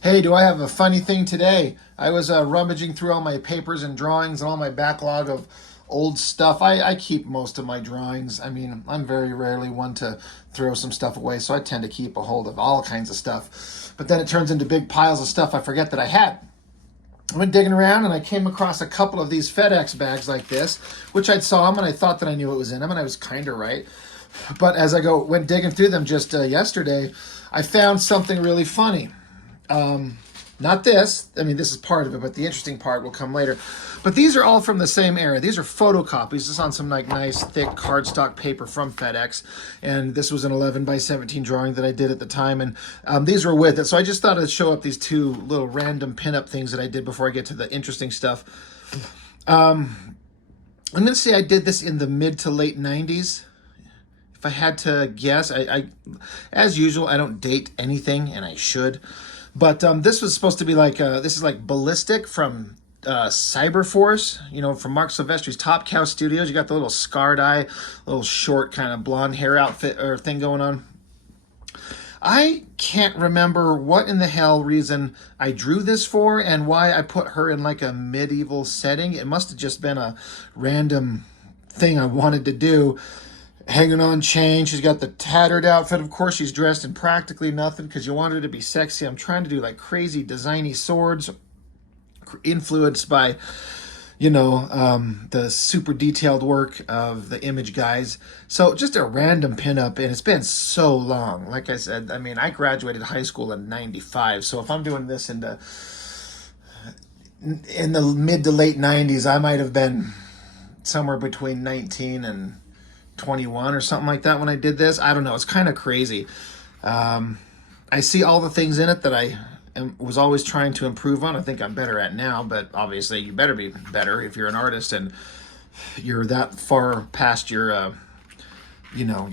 Hey, do I have a funny thing today? I was rummaging through all my papers and drawings and all my backlog of old stuff. I keep most of my drawings. I mean, I'm very rarely one to throw some stuff away, so I tend to keep a hold of all kinds of stuff. But then it turns into big piles of stuff I forget that I had. I went digging around and I came across a couple of these FedEx bags like this, which I'd saw them and I thought that I knew what was in them, and I was kind of right. But as I went digging through them just yesterday, I found something really funny. Not this. I mean, this is part of it, but the interesting part will come later. But these are all from the same era. These are photocopies. This is on some like nice thick cardstock paper from FedEx, and this was an 11 by 17 drawing that I did at the time, and these were with it. So I just thought I'd show up these two little random pinup things that I did before I get to the interesting stuff. I'm going to say I did this in the mid to late 90s. If I had to guess, I as usual, I don't date anything, and I should. But this was supposed to be like, this is like Ballistic from Cyberforce, you know, from Mark Silvestri's Top Cow Studios. You got the little scarred eye, little short kind of blonde hair outfit or thing going on. I can't remember what in the hell reason I drew this for and why I put her in like a medieval setting. It must have just been a random thing I wanted to do. Hanging on chain. She's got the tattered outfit. Of course, she's dressed in practically nothing because you want her to be sexy. I'm trying to do like crazy designy swords influenced by, the super detailed work of the image guys. So just a random pinup, and it's been so long. Like I said, I mean, I graduated high school in '95, so if I'm doing this in the mid to late '90s, I might have been somewhere between 19 and 21 or something like that when I did this. I don't know. It's kind of crazy. I see all the things in it that I was always trying to improve on. I think I'm better at now, but obviously you better be better if you're an artist and you're that far past your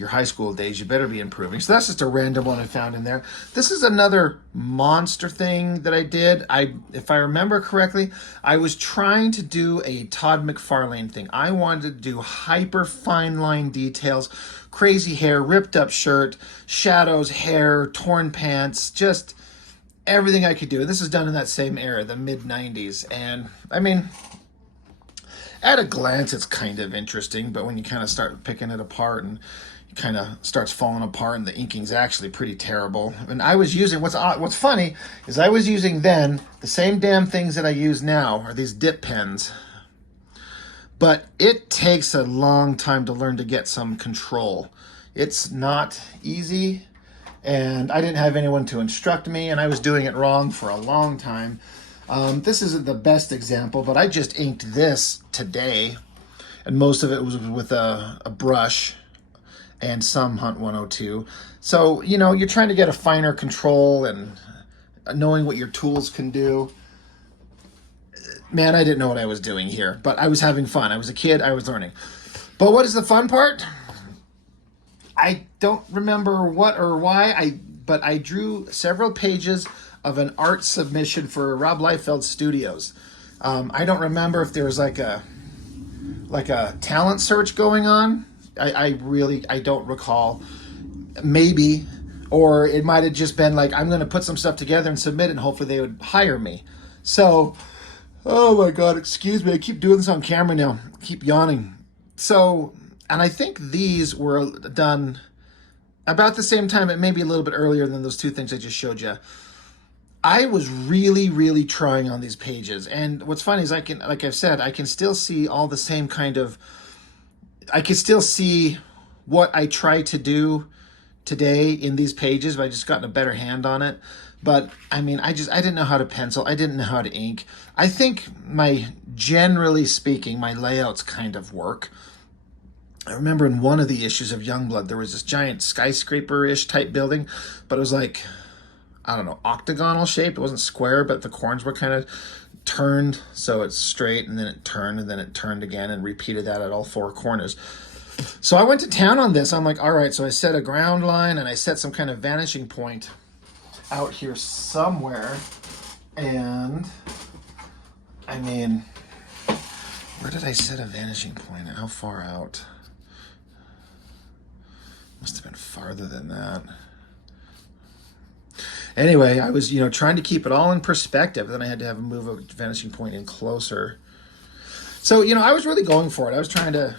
high school days. You better be improving. So that's just a random one I found in there. This is another monster thing that I did. If I remember correctly, I was trying to do a Todd McFarlane thing. I wanted to do hyper fine line details, crazy hair, ripped up shirt, shadows, hair, torn pants, just everything I could do. This is done in that same era, the mid 90s. And I mean, at a glance, it's kind of interesting, but when you kind of start picking it apart and it kind of starts falling apart and the inking's actually pretty terrible. And I was using, what's funny is I was using then the same damn things that I use now are these dip pens. But it takes a long time to learn to get some control. It's not easy, and I didn't have anyone to instruct me, and I was doing it wrong for a long time. This isn't the best example, but I just inked this today, and most of it was with a brush and some Hunt 102. So, you're trying to get a finer control and knowing what your tools can do. Man, I didn't know what I was doing here, but I was having fun. I was a kid, I was learning. But what is the fun part? I don't remember what or why, but I drew several pages of an art submission for Rob Liefeld Studios. I don't remember if there was like a talent search going on. I don't recall. Maybe, or it might have just been like, I'm going to put some stuff together and submit it, and hopefully they would hire me. So, oh my God, excuse me. I keep doing this on camera now. I keep yawning. So, and I think these were done about the same time, it may be a little bit earlier than those two things I just showed you. I was really, really trying on these pages. And what's funny is like I've said, I can still see all the same I can still see what I try to do today in these pages, but I just gotten a better hand on it. But I mean, I didn't know how to pencil. I didn't know how to ink. I think generally speaking, my layouts kind of work. I remember in one of the issues of YoungBlood, there was this giant skyscraper-ish type building, but it was like, I don't know, octagonal shaped. It wasn't square, but the corners were kind of turned, so it's straight, and then it turned, and then it turned again, and repeated that at all four corners. So I went to town on this. I'm like, all right, so I set a ground line, and I set some kind of vanishing point out here somewhere, and I mean, where did I set a vanishing point? How far out? Must have been farther than that. Anyway, I was, trying to keep it all in perspective. Then I had to have move a vanishing point in closer. So, I was really going for it. I was trying to,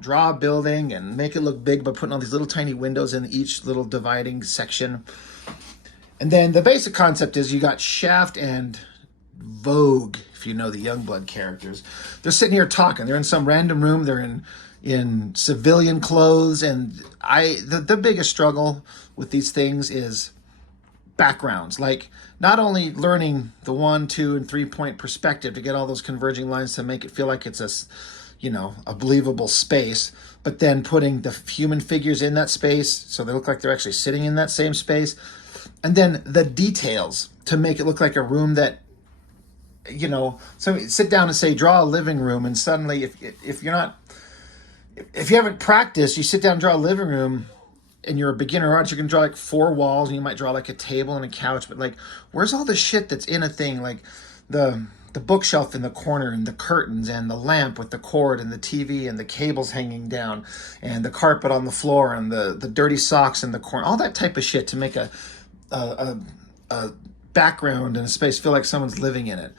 draw a building and make it look big by putting all these little tiny windows in each little dividing section. And then the basic concept is you got Shaft and Vogue, if you know the YoungBlood characters. They're sitting here talking. They're in some random room. They're in civilian clothes. And the biggest struggle with these things is backgrounds. Like, not only learning the 1, 2, and 3 point perspective to get all those converging lines to make it feel like it's a believable space, but then putting the human figures in that space so they look like they're actually sitting in that same space. And then the details to make it look like a room that, so sit down and say, draw a living room. And suddenly, if you haven't practiced, you sit down and draw a living room and you're a beginner artist, you can draw like 4 walls and you might draw like a table and a couch. But like, where's all the shit that's in a thing? Like the bookshelf in the corner and the curtains and the lamp with the cord and the TV and the cables hanging down and the carpet on the floor and the dirty socks in the corner, all that type of shit to make a background and a space feel like someone's living in it.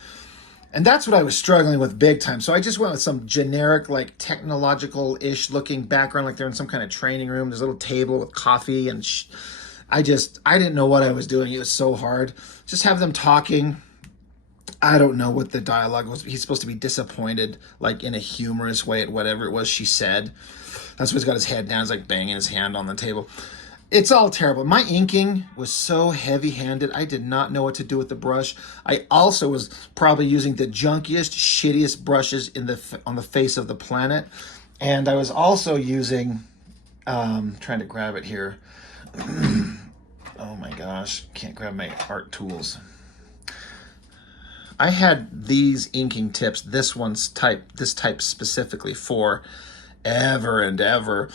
And that's what I was struggling with big time. So I just went with some generic, like technological-ish looking background, like they're in some kind of training room. There's a little table with coffee and I didn't know what I was doing. It was so hard. Just have them talking. I don't know what the dialogue was. He's supposed to be disappointed, like in a humorous way at whatever it was she said. That's why he's got his head down. He's like banging his hand on the table. It's all terrible. My inking was so heavy-handed. I did not know what to do with the brush. I also was probably using the junkiest, shittiest brushes on the face of the planet. And I was also using, trying to grab it here. Oh my gosh, can't grab my art tools. I had these inking tips, this type specifically for ever and ever.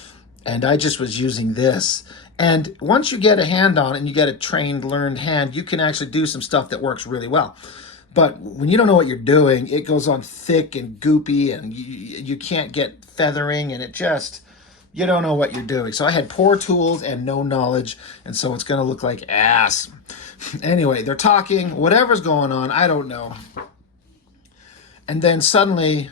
And I just was using this. And once you get a hand on it and you get a trained, learned hand, you can actually do some stuff that works really well. But when you don't know what you're doing, it goes on thick and goopy and you can't get feathering and you don't know what you're doing. So I had poor tools and no knowledge, and so it's going to look like ass. Anyway, they're talking, whatever's going on, I don't know. And then suddenly,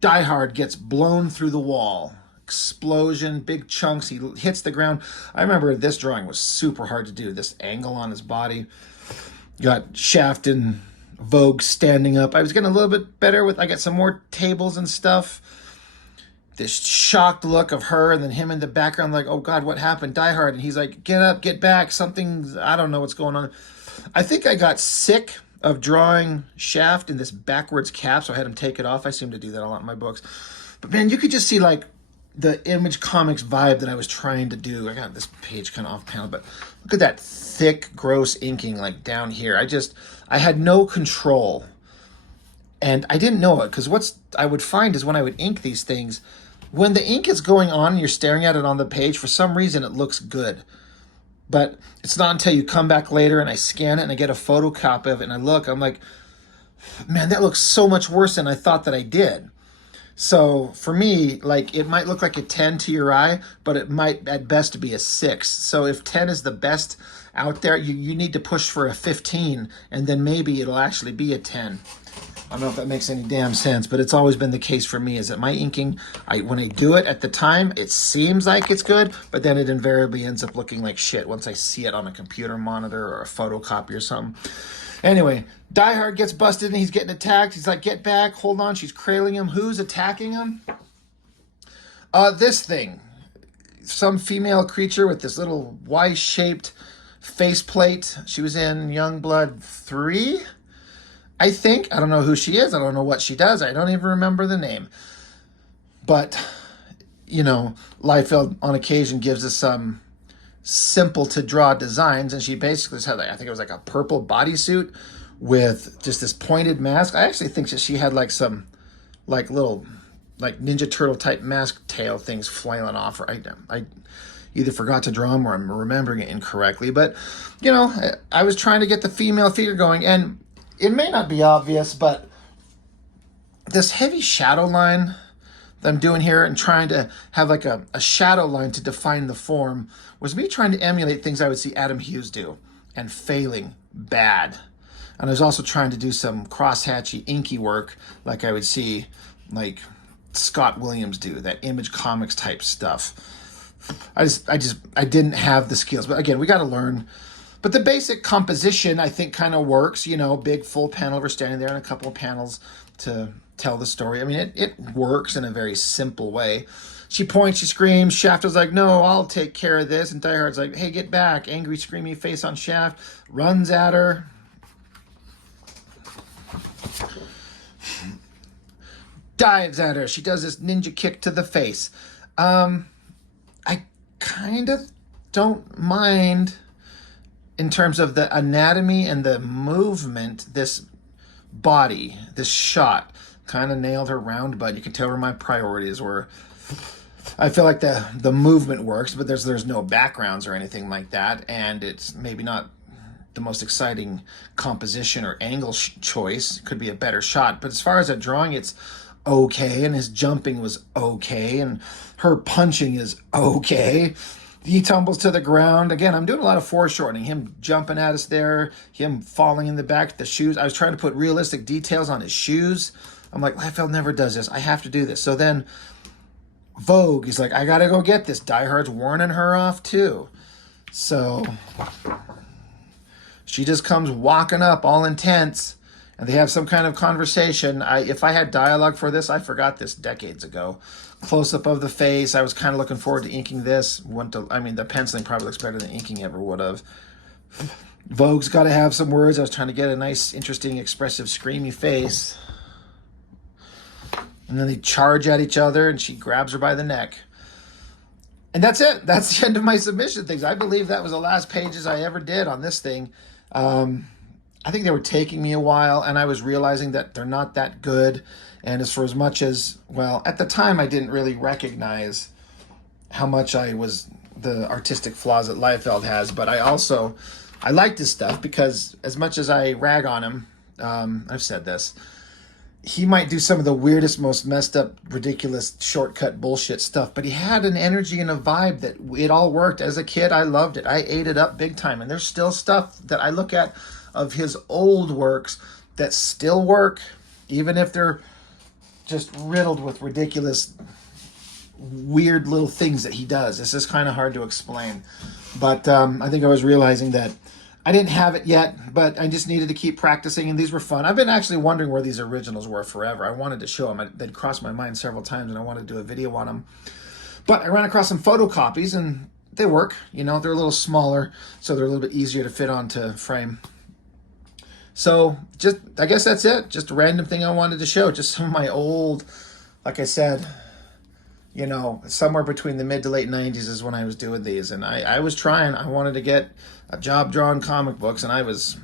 Die Hard gets blown through the wall. Explosion, big chunks, he hits the ground. I remember this drawing was super hard to do, this angle on his body. Got Shaft and Vogue standing up. I was getting a little bit better I got some more tables and stuff. This shocked look of her and then him in the background like, oh God, what happened? Die Hard. And he's like, get up, get back. I don't know what's going on. I think I got sick of drawing Shaft in this backwards cap, so I had him take it off. I seem to do that a lot in my books. But man, you could just see like the Image Comics vibe that I was trying to do. I got this page kind of off panel, but look at that thick, gross inking like down here. I had no control. And I didn't know it, because what I would find is when I would ink these things, when the ink is going on and you're staring at it on the page, for some reason it looks good. But it's not until you come back later and I scan it and I get a photocopy of it and I look, I'm like, man, that looks so much worse than I thought that I did. So for me, like, it might look like a 10 to your eye, but it might at best be a 6. So if 10 is the best out there, you need to push for a 15, and then maybe it'll actually be a 10. I don't know if that makes any damn sense, but it's always been the case for me, is that my inking, when I do it at the time, it seems like it's good, but then it invariably ends up looking like shit once I see it on a computer monitor or a photocopy or something. Anyway, Die Hard gets busted and he's getting attacked. He's like, get back, hold on. She's trailing him. Who's attacking him? This thing. Some female creature with this little Y-shaped faceplate. She was in YoungBlood 3, I think. I don't know who she is. I don't know what she does. I don't even remember the name. But, Liefeld on occasion gives us some simple to draw designs, and she basically had, I think it was like a purple bodysuit with just this pointed mask. I actually think that she had like some little Ninja Turtle type mask tail things flailing off her. I either forgot to draw them or I'm remembering it incorrectly, but I was trying to get the female figure going, and it may not be obvious, but this heavy shadow line that I'm doing here and trying to have like a shadow line to define the form was me trying to emulate things I would see Adam Hughes do. and failing bad. And I was also trying to do some crosshatchy, inky work like I would see like Scott Williams do, that Image Comics type stuff. I didn't have the skills. But again, we got to learn. But the basic composition, I think, kind of works. You know, big full panel, we're standing there, and a couple of panels to tell the story. I mean, it works in a very simple way. She points, she screams. Shaft is like, no, I'll take care of this. And Die Hard's like, hey, get back. Angry, screamy face on Shaft. Runs at her. Dives at her. She does this ninja kick to the face. I kind of don't mind in terms of the anatomy and the movement. This body, this shot, kind of nailed her round butt. You can tell where my priorities were. I feel like the movement works, but there's no backgrounds or anything like that, and it's maybe not the most exciting composition or angle choice. Could be a better shot, but as far as a drawing, it's okay, and his jumping was okay, and her punching is okay. He tumbles to the ground. Again, I'm doing a lot of foreshortening. Him jumping at us there, him falling in the back, the shoes. I was trying to put realistic details on his shoes. I'm like, Liefeld never does this. I have to do this. So then Vogue, he's like, I got to go get this. Die Hard's warning her off too. So she just comes walking up all intense, and they have some kind of conversation. If I had dialogue for this, I forgot this decades ago. Close-up of the face. I was kind of looking forward to inking this. The penciling probably looks better than inking ever would have. Vogue's got to have some words. I was trying to get a nice, interesting, expressive, screamy face. And then they charge at each other, and she grabs her by the neck. And that's it. That's the end of my submission things. I believe that was the last pages I ever did on this thing. I think they were taking me a while, and I was realizing that they're not that good. And as for as much as, well, at the time I didn't really recognize how much the artistic flaws that Liefeld has, but I like this stuff because as much as I rag on him, I've said this, he might do some of the weirdest, most messed up, ridiculous, shortcut bullshit stuff, but he had an energy and a vibe that it all worked. As a kid, I loved it. I ate it up big time, and there's still stuff that I look at of his old works that still work, even if they're just riddled with ridiculous, weird little things that he does. It's just kind of hard to explain. But I think I was realizing that I didn't have it yet, but I just needed to keep practicing, and these were fun. I've been actually wondering where these originals were forever. I wanted to show them. They'd crossed my mind several times, and I wanted to do a video on them. But I ran across some photocopies, and they work. You know, they're a little smaller, so they're a little bit easier to fit onto frame. So I guess that's it. Just a random thing I wanted to show. Just some of my old, like I said, you know, somewhere between the mid to late 90s is when I was doing these. And I was trying. I wanted to get a job drawing comic books, and I was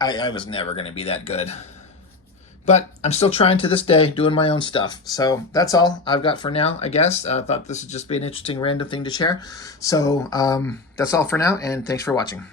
never going to be that good. But I'm still trying to this day, doing my own stuff. So that's all I've got for now, I guess. I thought this would just be an interesting random thing to share. So that's all for now, and thanks for watching.